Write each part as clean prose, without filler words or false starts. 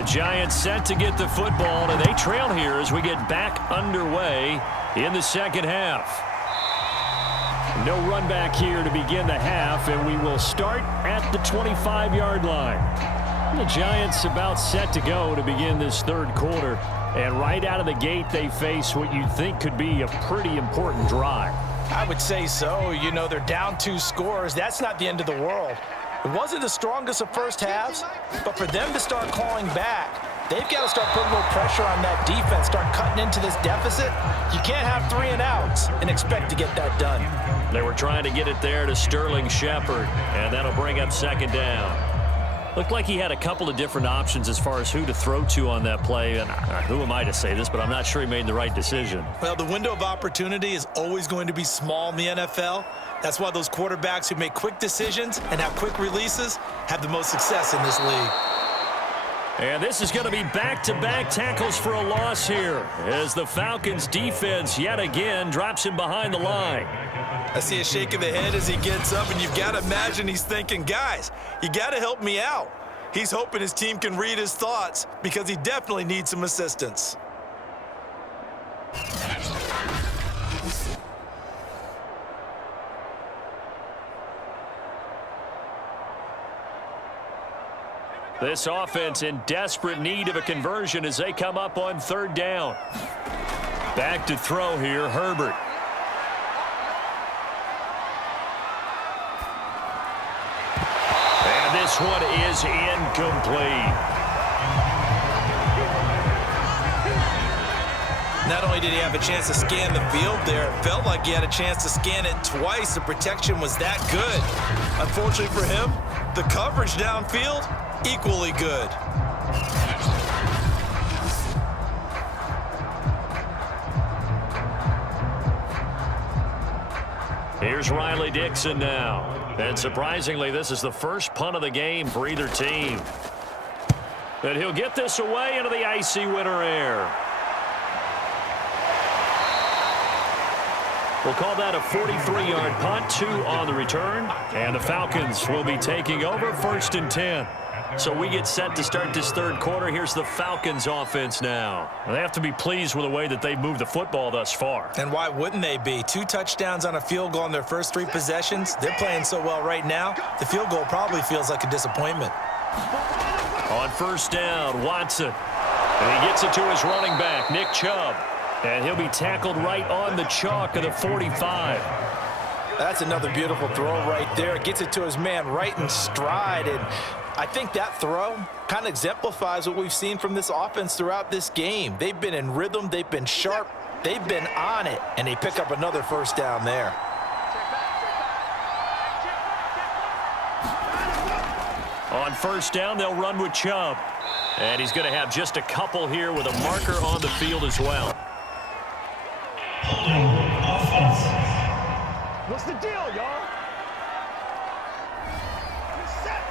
The Giants set to get the football, and they trail here as we get back underway in the second half. No run back here to begin the half, and we will start at the 25-yard line. The Giants about set to go to begin this third quarter, and right out of the gate they face what you think could be a pretty important drive. I would say so. You know, they're down 2 scores. That's not the end of the world. It wasn't the strongest of first halves, but for them to start clawing back, they've got to start putting a little pressure on that defense, start cutting into this deficit. You can't have 3 and outs and expect to get that done. They were trying to get it there to Sterling Shepard, and that'll bring up second down. Looked like he had a couple of different options as far as who to throw to on that play. And who am I to say this, but I'm not sure he made the right decision. Well, the window of opportunity is always going to be small in the NFL. That's why those quarterbacks who make quick decisions and have quick releases have the most success in this league. And this is going to be back-to-back tackles for a loss here as the Falcons defense yet again drops him behind the line. I see a shake of the head as he gets up, and you've got to imagine he's thinking, guys, you got to help me out. He's hoping his team can read his thoughts because he definitely needs some assistance. This offense in desperate need of a conversion as they come up on third down. Back to throw here, Herbert. And this one is incomplete. Not only did he have a chance to scan the field there, it felt like he had a chance to scan it twice. The protection was that good. Unfortunately for him, the coverage downfield, equally good. Here's Riley Dixon now. And surprisingly, this is the first punt of the game for either team. And he'll get this away into the icy winter air. We'll call that a 43-yard punt, 2 on the return. And the Falcons will be taking over 1st and 10. So we get set to start this third quarter. Here's the Falcons offense now. They have to be pleased with the way that they've moved the football thus far. And why wouldn't they be? 2 touchdowns on a field goal in their first 3 possessions. They're playing so well right now, the field goal probably feels like a disappointment. On first down, Watson. And he gets it to his running back, Nick Chubb. And he'll be tackled right on the chalk of the 45. That's another beautiful throw right there. Gets it to his man right in stride. And I think that throw kind of exemplifies what we've seen from this offense throughout this game. They've been in rhythm. They've been sharp. They've been on it. And they pick up another first down there. On first down, they'll run with Chubb. And he's going to have just a couple here with a marker on the field as well. What's the deal, y'all?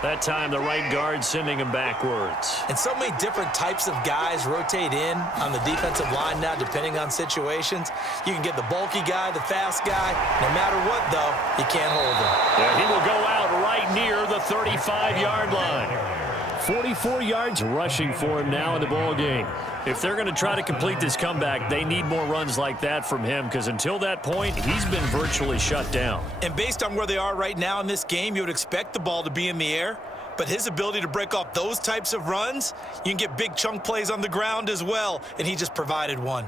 That time, the right guard sending him backwards. And so many different types of guys rotate in on the defensive line now, depending on situations. You can get the bulky guy, the fast guy. No matter what, though, you can't hold him. Yeah, he will go out right near the 35-yard line. 44 yards rushing for him now in the ball game. If they're going to try to complete this comeback, they need more runs like that from him because until that point, he's been virtually shut down. And based on where they are right now in this game, you would expect the ball to be in the air. But his ability to break off those types of runs, you can get big chunk plays on the ground as well, and he just provided one.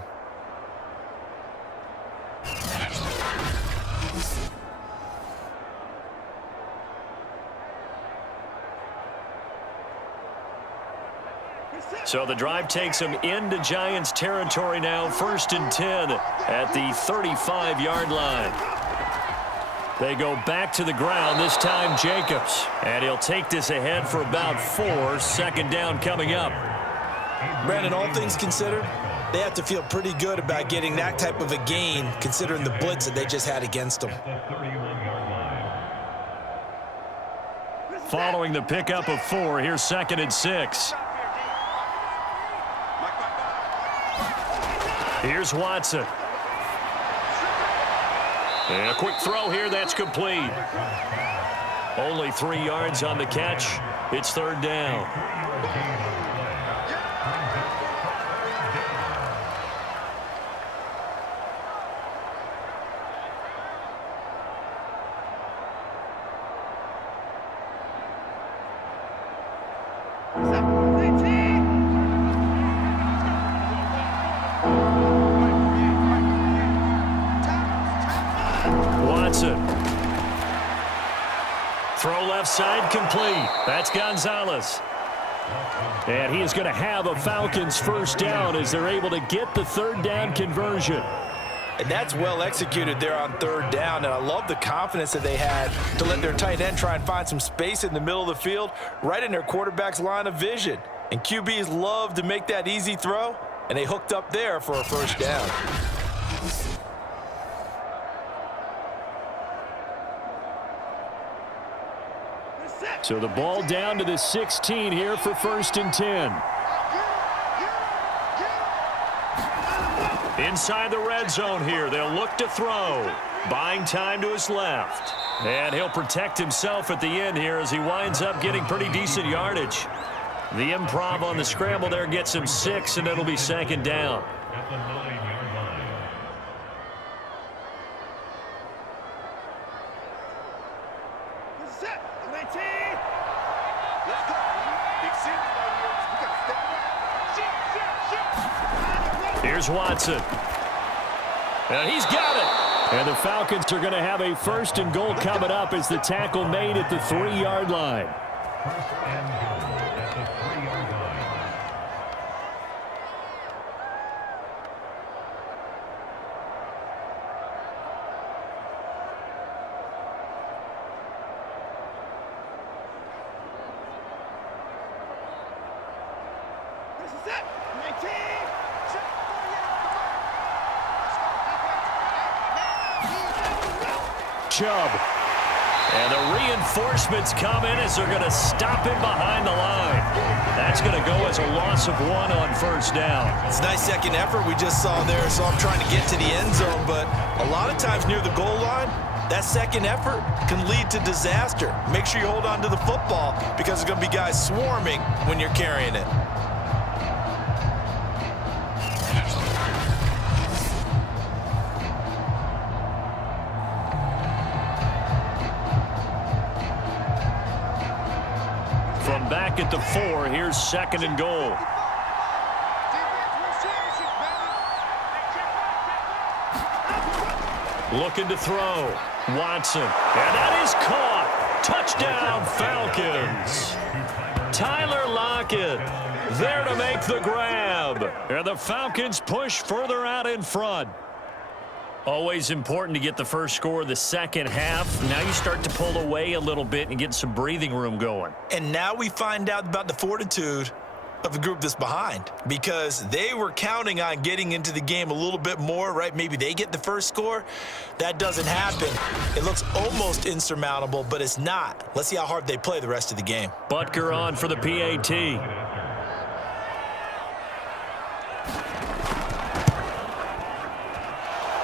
So the drive takes him into Giants territory now, 1st and 10 at the 35-yard line. They go back to the ground, this time Jacobs. And he'll take this ahead for about 4, 2nd down coming up. Brandon, all things considered, they have to feel pretty good about getting that type of a gain considering the blitz that they just had against them. Following the pickup of 4, here's 2nd and 6. Here's Watson. And a quick throw here, that's complete. Only 3 yards on the catch. It's 3rd down. Throw left side complete. That's Gonzalez. And he is going to have a Falcons first down as they're able to get the third down conversion. And that's well executed there on third down. And I love the confidence that they had to let their tight end try and find some space in the middle of the field, right in their quarterback's line of vision. And QBs love to make that easy throw, and they hooked up there for a first down. So the ball down to the 16 here for 1st and 10. Inside the red zone here, they'll look to throw. Buying time to his left. And he'll protect himself at the end here as he winds up getting pretty decent yardage. The improv on the scramble there gets him 6, and it'll be 2nd down. At the 9-yard line. Here's Watson. And he's got it. And the Falcons are going to have a 1st and goal coming up as the tackle made at the 3-yard line. 1st and goal at the 3-yard line. Chubb. And the reinforcements come in as they're going to stop him behind the line. That's going to go as a loss of 1 on 1st down. It's a nice second effort we just saw there. So I'm trying to get to the end zone, but a lot of times near the goal line, that second effort can lead to disaster. Make sure you hold on to the football because there's going to be guys swarming when you're carrying it. From back at the 4, here's 2nd and goal. Looking to throw. Watson. And that is caught. Touchdown, Falcons. Tyler Lockett there to make the grab. And the Falcons push further out in front. Always important to get the first score of the second half. Now you start to pull away a little bit and get some breathing room going. And now we find out about the fortitude of the group that's behind, because they were counting on getting into the game a little bit more, right? Maybe they get the first score. That doesn't happen. It looks almost insurmountable, but it's not. Let's see how hard they play the rest of the game. Butker on for the PAT.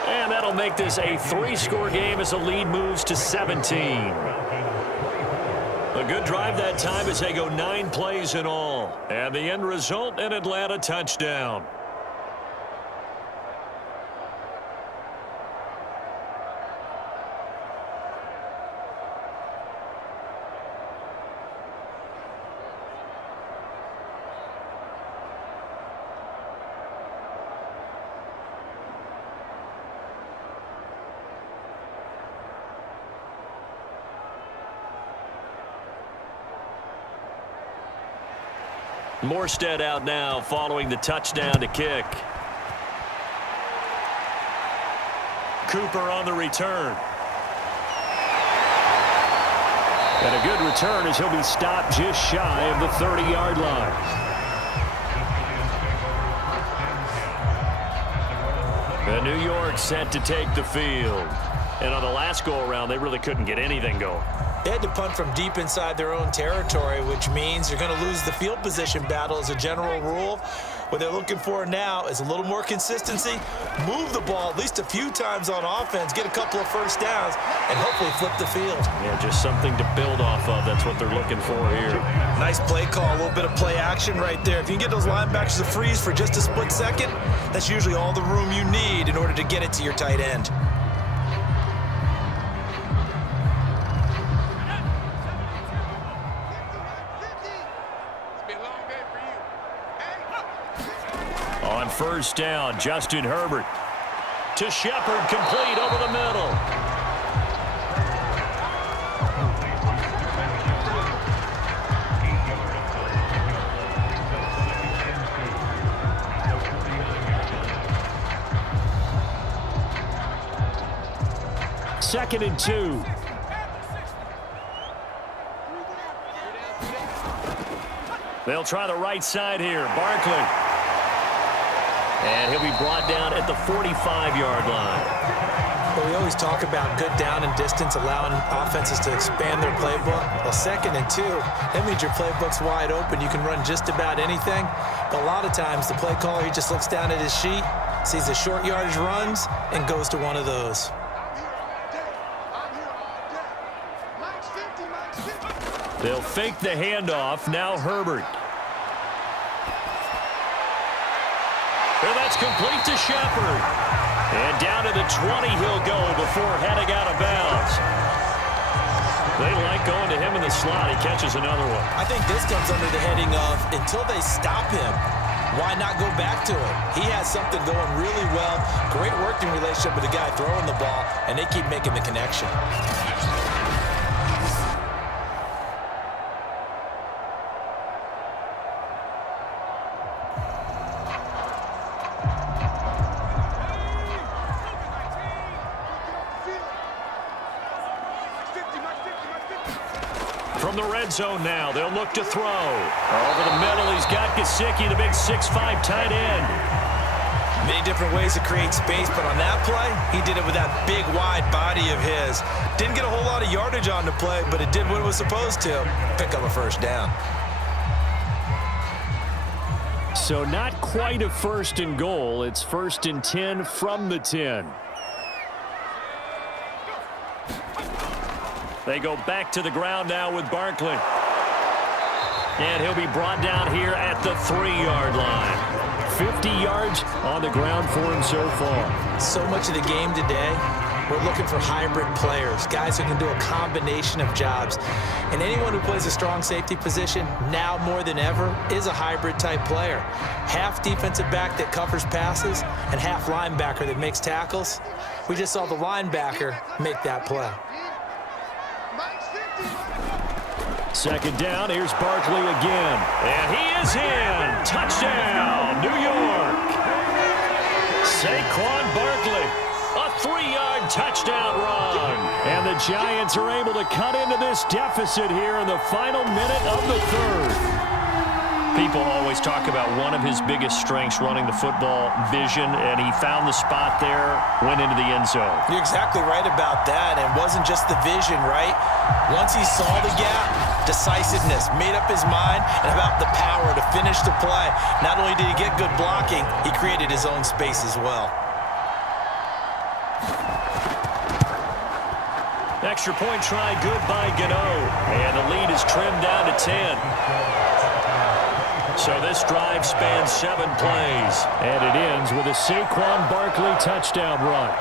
And that'll make this a 3-score game as the lead moves to 17. A good drive that time as they go 9 plays in all. And the end result, an Atlanta touchdown. Morstead out now following the touchdown to kick. Cooper on the return. And a good return as he'll be stopped just shy of the 30-yard line. And New York set to take the field. And on the last go-around, they really couldn't get anything going. They had to punt from deep inside their own territory, which means they're going to lose the field position battle as a general rule. What they're looking for now is a little more consistency, move the ball at least a few times on offense, get a couple of first downs, and hopefully flip the field. Yeah, just something to build off of. That's what they're looking for here. Nice play call, a little bit of play action right there. If you can get those linebackers to freeze for just a split second, that's usually all the room you need in order to get it to your tight end. On first down, Justin Herbert to Shepard, complete over the middle. 2nd and 2. They'll try the right side here. Barkley. And he'll be brought down at the 45-yard line. Well, we always talk about good down and distance, allowing offenses to expand their playbook. Well, 2nd and 2, that means your playbook's wide open. You can run just about anything. But a lot of times, the play caller, he just looks down at his sheet, sees the short yardage runs, and goes to one of those. They'll fake the handoff. Now Herbert. And that's complete to Shepard. And down to the 20 he'll go before heading out of bounds. They like going to him in the slot. He catches another one. I think this comes under the heading of, until they stop him, why not go back to it? He has something going really well. Great working relationship with the guy throwing the ball, and they keep making the connection. From the red zone now, they'll look to throw. Over the middle, he's got Gesicki, the big 6'5" tight end. Many different ways to create space, but on that play, he did it with that big, wide body of his. Didn't get a whole lot of yardage on the play, but it did what it was supposed to. Pick up a first down. So not quite a 1st and goal. It's 1st and 10 from the 10. They go back to the ground now with Barkley. And he'll be brought down here at the 3-yard line. 50 yards on the ground for him so far. So much of the game today, we're looking for hybrid players, guys who can do a combination of jobs. And anyone who plays a strong safety position, now more than ever, is a hybrid type player. Half defensive back that covers passes and half linebacker that makes tackles. We just saw the linebacker make that play. 2nd down, here's Barkley again. And he is in. Touchdown, New York. Saquon Barkley, a 3-yard touchdown run. And the Giants are able to cut into this deficit here in the final minute of the 3rd. People always talk about one of his biggest strengths running the football, vision, and he found the spot there, went into the end zone. You're exactly right about that, and it wasn't just the vision, right? Once he saw the gap, decisiveness, made up his mind, and about the power to finish the play. Not only did he get good blocking, he created his own space as well. Extra point try, good by Gano. And the lead is trimmed down to 10. So this drive spans 7 plays. And it ends with a Saquon Barkley touchdown run.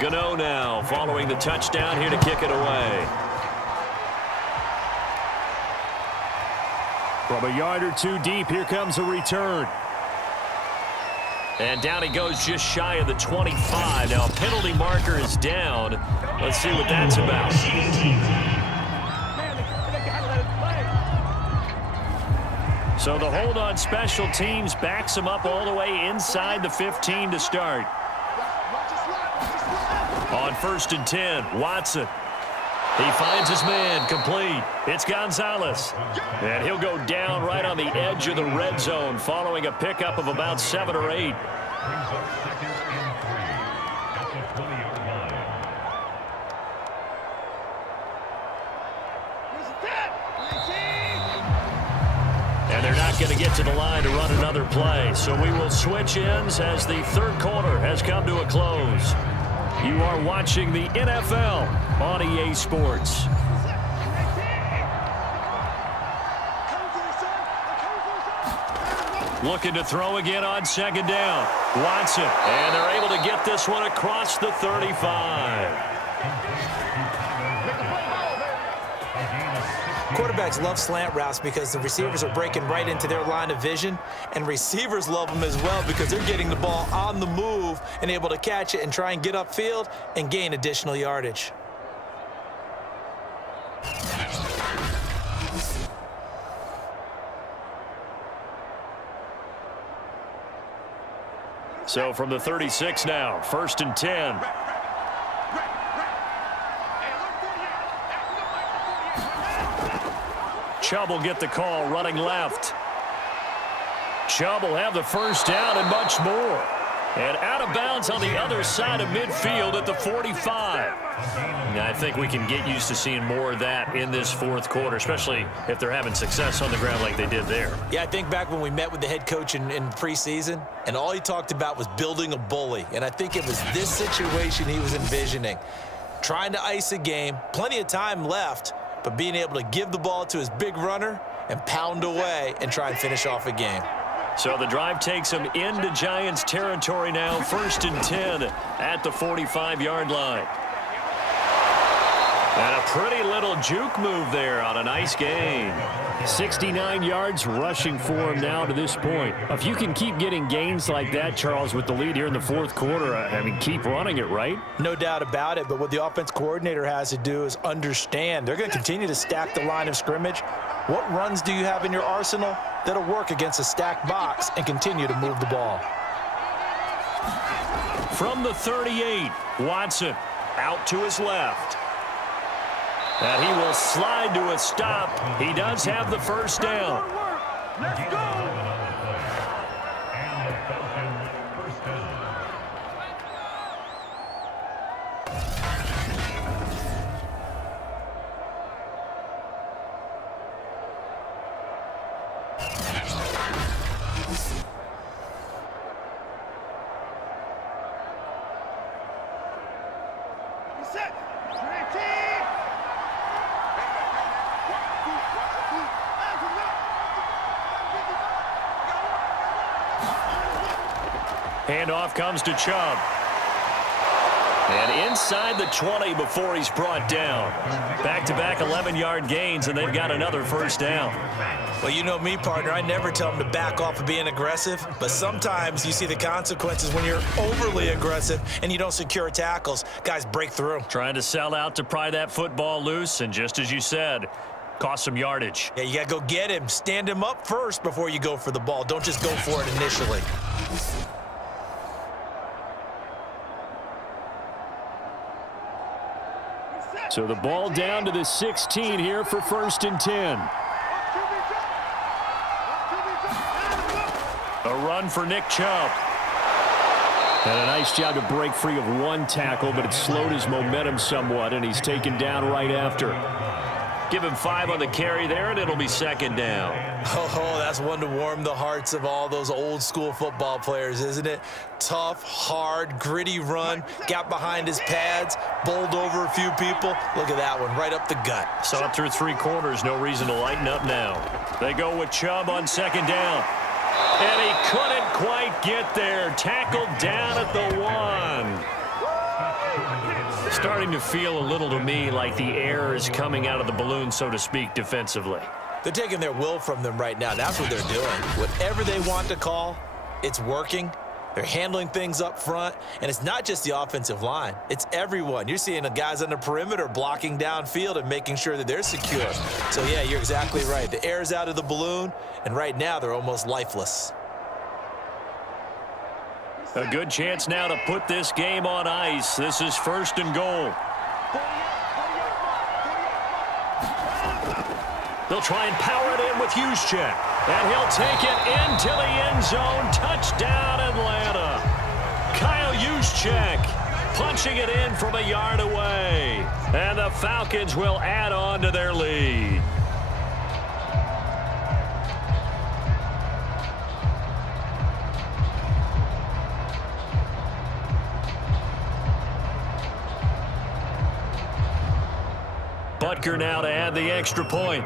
Gano now following the touchdown here to kick it away. From a yard or two deep, here comes a return. And down he goes just shy of the 25. Now a penalty marker is down. Let's see what that's about. So the hold on special teams backs him up all the way inside the 15 to start. On 1st and 10, Watson. He finds his man, complete. It's Gonzalez. And he'll go down right on the edge of the red zone following a pickup of about 7 or 8. And they're not going to get to the line to run another play. So we will switch ends as the 3rd quarter has come to a close. You are watching the NFL on EA Sports. Looking to throw again on 2nd down. Watson, and they're able to get this one across the 35. Quarterbacks love slant routes because the receivers are breaking right into their line of vision, and receivers love them as well because they're getting the ball on the move and able to catch it and try and get upfield and gain additional yardage. So from the 36 now, 1st and 10. Chubb will get the call running left. Chubb will have the first down and much more. And out of bounds on the other side of midfield at the 45. Now, I think we can get used to seeing more of that in this fourth quarter, especially if they're having success on the ground like they did there. Yeah, I think back when we met with the head coach in preseason, and all he talked about was building a bully. And I think it was this situation he was envisioning. Trying to ice a game, plenty of time left, but being able to give the ball to his big runner and pound away and try and finish off a game. So the drive takes him into Giants territory now, 1st and 10 at the 45-yard line. And a pretty little juke move there on a nice gain. 69 yards rushing for him now to this point. If you can keep getting gains like that, Charles, with the lead here in the fourth quarter, I mean, keep running it, right? No doubt about it, but what the offense coordinator has to do is understand they're going to continue to stack the line of scrimmage. What runs do you have in your arsenal that'll work against a stacked box and continue to move the ball? From the 38, Watson out to his left. And he will slide to a stop. He does have the first down. Let's go! And the Falcons first down. Set. Handoff comes to Chubb. And inside the 20 before he's brought down. Back-to-back 11-yard gains, and they've got another first down. Well, you know me, partner. I never tell them to back off of being aggressive, but sometimes you see the consequences when you're overly aggressive and you don't secure tackles. Guys break through. Trying to sell out to pry that football loose, and just as you said, cost some yardage. Yeah, you got to go get him. Stand him up first before you go for the ball. Don't just go for it initially. So the ball down to the 16 here for 1st and 10. A run for Nick Chubb. And a nice job to break free of one tackle, but it slowed his momentum somewhat, and he's taken down right after. Give him 5 on the carry there, and it'll be 2nd down. Oh, that's one to warm the hearts of all those old school football players, isn't it? Tough, hard, gritty run, got behind his pads, bowled over a few people. Look at that one, right up the gut. Saw it through 3 quarters, no reason to lighten up now. They go with Chubb on 2nd down. And he couldn't quite get there. Tackled down at the 1. Starting to feel a little to me like the air is coming out of the balloon, so to speak, defensively. They're taking their will from them right now. That's what they're doing. Whatever they want to call, it's working. They're handling things up front, and it's not just the offensive line. It's everyone. You're seeing the guys on the perimeter blocking downfield and making sure that they're secure. So, yeah, you're exactly right. The air's out of the balloon, and right now they're almost lifeless. A good chance now to put this game on ice. This is 1st and goal. They'll try and power it in with Juszczyk. And he'll take it into the end zone. Touchdown, Atlanta. Kyle Juszczyk punching it in from a yard away. And the Falcons will add on to their lead. Butker now to add the extra point.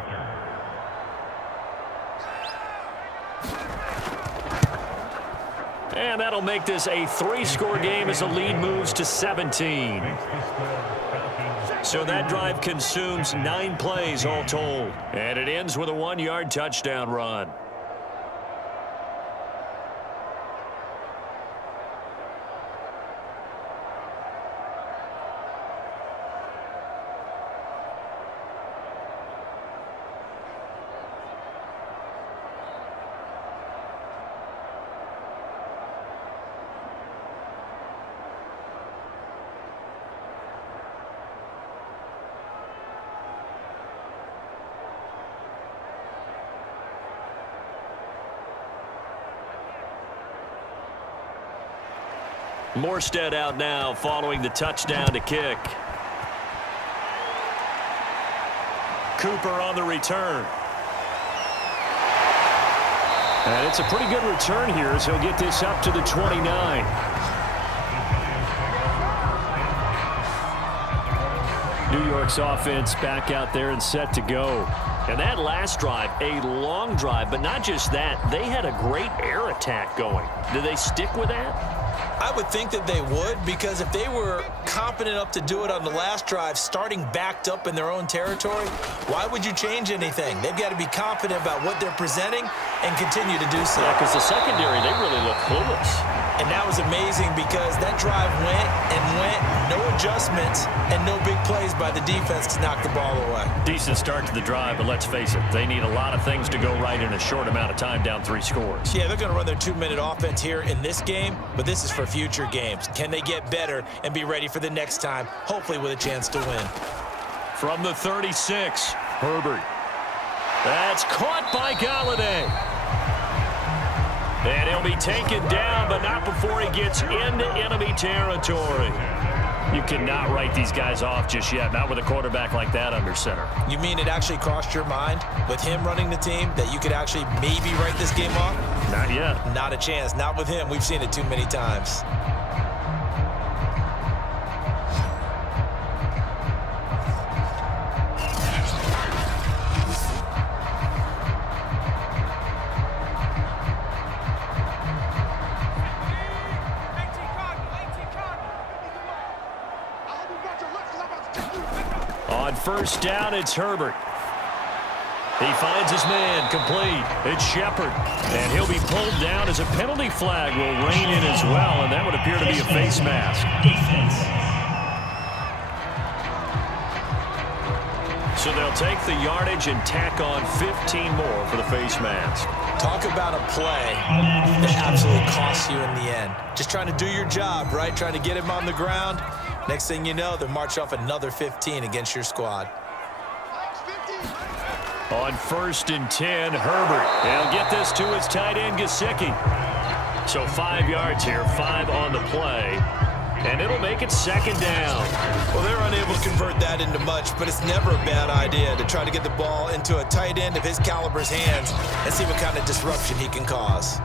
And that'll make this a 3-score game as the lead moves to 17. So that drive consumes 9 plays all told. And it ends with a 1-yard touchdown run. Morstead out now following the touchdown to kick. Cooper on the return. And it's a pretty good return here as he'll get this up to the 29. New York's offense back out there and set to go. And that last drive, a long drive, but not just that. They had a great air attack going. Do they stick with that? I would think that they would, because if they were confident enough to do it on the last drive, starting backed up in their own territory, why would you change anything? They've got to be confident about what they're presenting and continue to do so. Yeah, because the secondary, they really look clueless. And that was amazing because that drive went and went, no adjustments, and no big plays by the defense to knock the ball away. Decent start to the drive, but let's face it, they need a lot of things to go right in a short amount of time down 3 scores. Yeah, they're going to run their 2-minute offense here in this game, but this is for future games. Can they get better and be ready for the next time, hopefully with a chance to win? From the 36, Herbert. That's caught by Galladay. And he'll be taken down, but not before he gets into enemy territory. You cannot write these guys off just yet, not with a quarterback like that under center. You mean it actually crossed your mind with him running the team that you could actually maybe write this game off? Not yet. Not a chance. Not with him. We've seen it too many times. On first down, it's Herbert. He finds his man, complete. It's Shepard. And he'll be pulled down as a penalty flag will rein in as well, and that would appear to be a face mask. So they'll take the yardage and tack on 15 more for the face mask. Talk about a play that absolutely costs you in the end. Just trying to do your job, right? Trying to get him on the ground. Next thing you know, they'll march off another 15 against your squad. On first and 10, Herbert. He'll get this to his tight end, Gesicki. So 5 yards here, 5 on the play. And it'll make it second down. Well, they're unable to convert that into much, but it's never a bad idea to try to get the ball into a tight end of his caliber's hands and see what kind of disruption he can cause.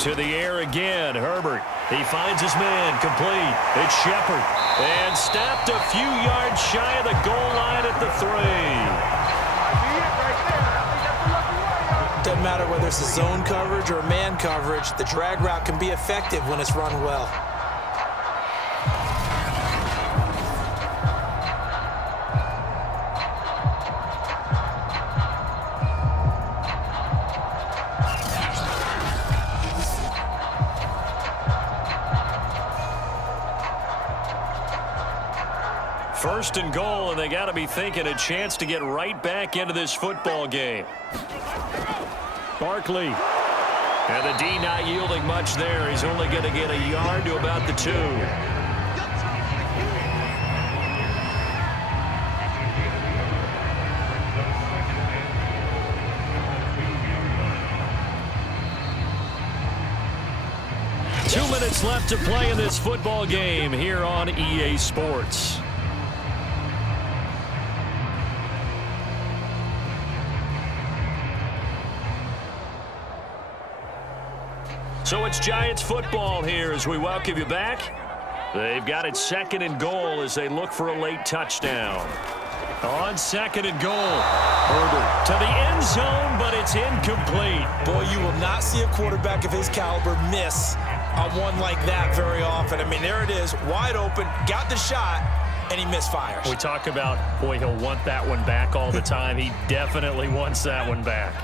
To the air again, Herbert. He finds his man, complete. It's Shepard. And stopped a few yards shy of the goal line at the 3. Doesn't matter whether it's a zone coverage or man coverage, the drag route can be effective when it's run well. First and goal, and they got to be thinking a chance to get right back into this football game. Barkley. And the D not yielding much there. He's only going to get a yard to about the 2. Two minutes left to play in this football game here on EA Sports. So it's Giants football here as we welcome you back. They've got it 2nd and goal as they look for a late touchdown. On 2nd and goal, Herbert to the end zone, but it's incomplete. Boy, you will not see a quarterback of his caliber miss on one like that very often. I mean, there it is, wide open, got the shot, and he misfires. We talk about, boy, he'll want that one back all the time. He definitely wants that one back.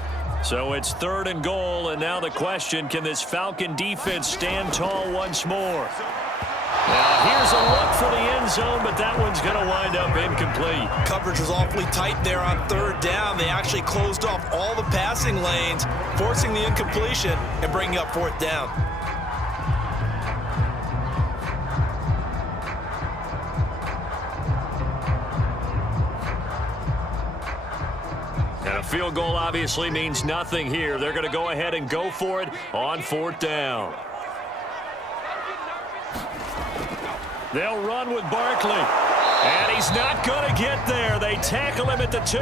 So it's 3rd and goal, and now the question, can this Falcon defense stand tall once more? Now here's a look for the end zone, but that one's going to wind up incomplete. Coverage was awfully tight there on 3rd down. They actually closed off all the passing lanes, forcing the incompletion and bringing up 4th down. And a field goal obviously means nothing here. They're going to go ahead and go for it on 4th down. They'll run with Barkley. And he's not going to get there. They tackle him at the 2.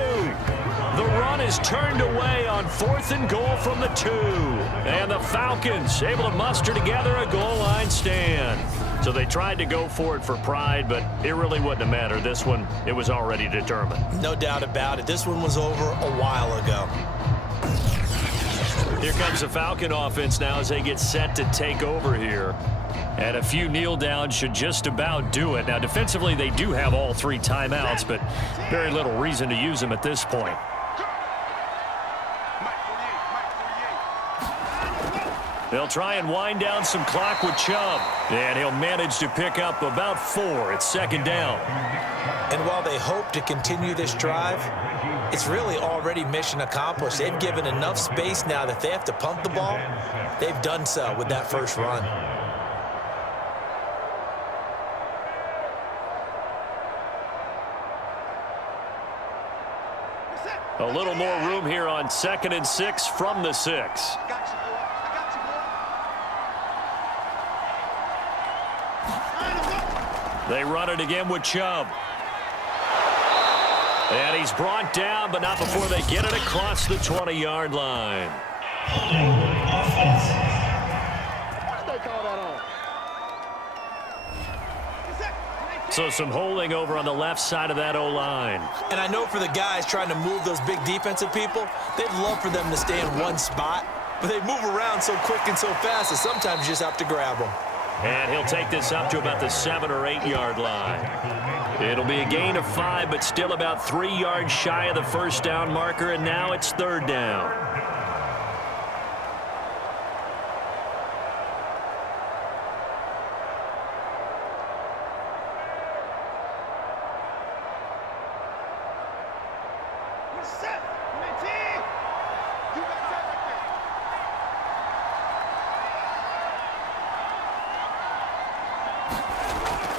The run is turned away on 4th and goal from the 2. And the Falcons able to muster together a goal line stand. So they tried to go for it for pride, but it really wouldn't have mattered. This one, it was already determined. No doubt about it. This one was over a while ago. Here comes the Falcon offense now as they get set to take over here. And a few kneel downs should just about do it. Now, defensively, they do have all 3 timeouts, but very little reason to use them at this point. They'll try and wind down some clock with Chubb. And he'll manage to pick up about 4. It's 2nd down. And while they hope to continue this drive, it's really already mission accomplished. They've given enough space now that if they have to punt the ball, they've done so with that first run. A little more room here on 2nd and 6 from the 6. They run it again with Chubb. And he's brought down, but not before they get it across the 20-yard line. So some holding over on the left side of that O-line. And I know for the guys trying to move those big defensive people, they'd love for them to stay in one spot, but they move around so quick and so fast that sometimes you just have to grab them. And he'll take this up to about the 7 or 8-yard line. It'll be a gain of 5, but still about 3 yards shy of the first down marker, and now it's 3rd down.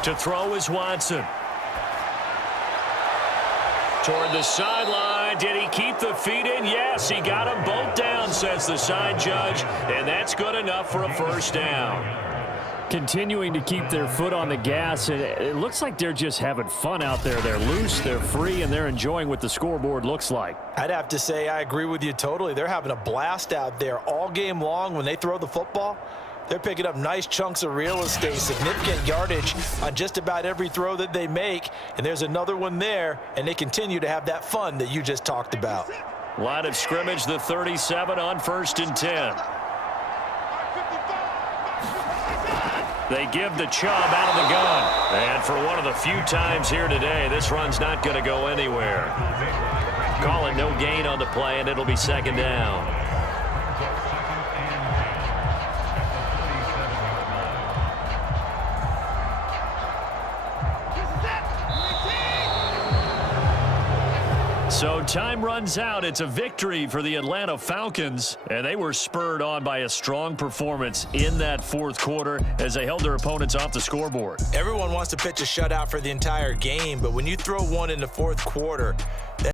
To throw is Watson. Toward the sideline. Did he keep the feet in? Yes, he got them both down, says the side judge. And that's good enough for a first down. Continuing to keep their foot on the gas. And it looks like they're just having fun out there. They're loose, they're free, and they're enjoying what the scoreboard looks like. I'd have to say I agree with you totally. They're having a blast out there all game long when they throw the football. They're picking up nice chunks of real estate, significant yardage on just about every throw that they make. And there's another one there, and they continue to have that fun that you just talked about. Line of scrimmage, the 37 on 1st and 10. They give the Chubb out of the gun. And for one of the few times here today, this run's not going to go anywhere. Call it no gain on the play, and it'll be 2nd down. So time runs out. It's a victory for the Atlanta Falcons, and they were spurred on by a strong performance in that 4th quarter as they held their opponents off the scoreboard. Everyone wants to pitch a shutout for the entire game, but when you throw one in the 4th quarter,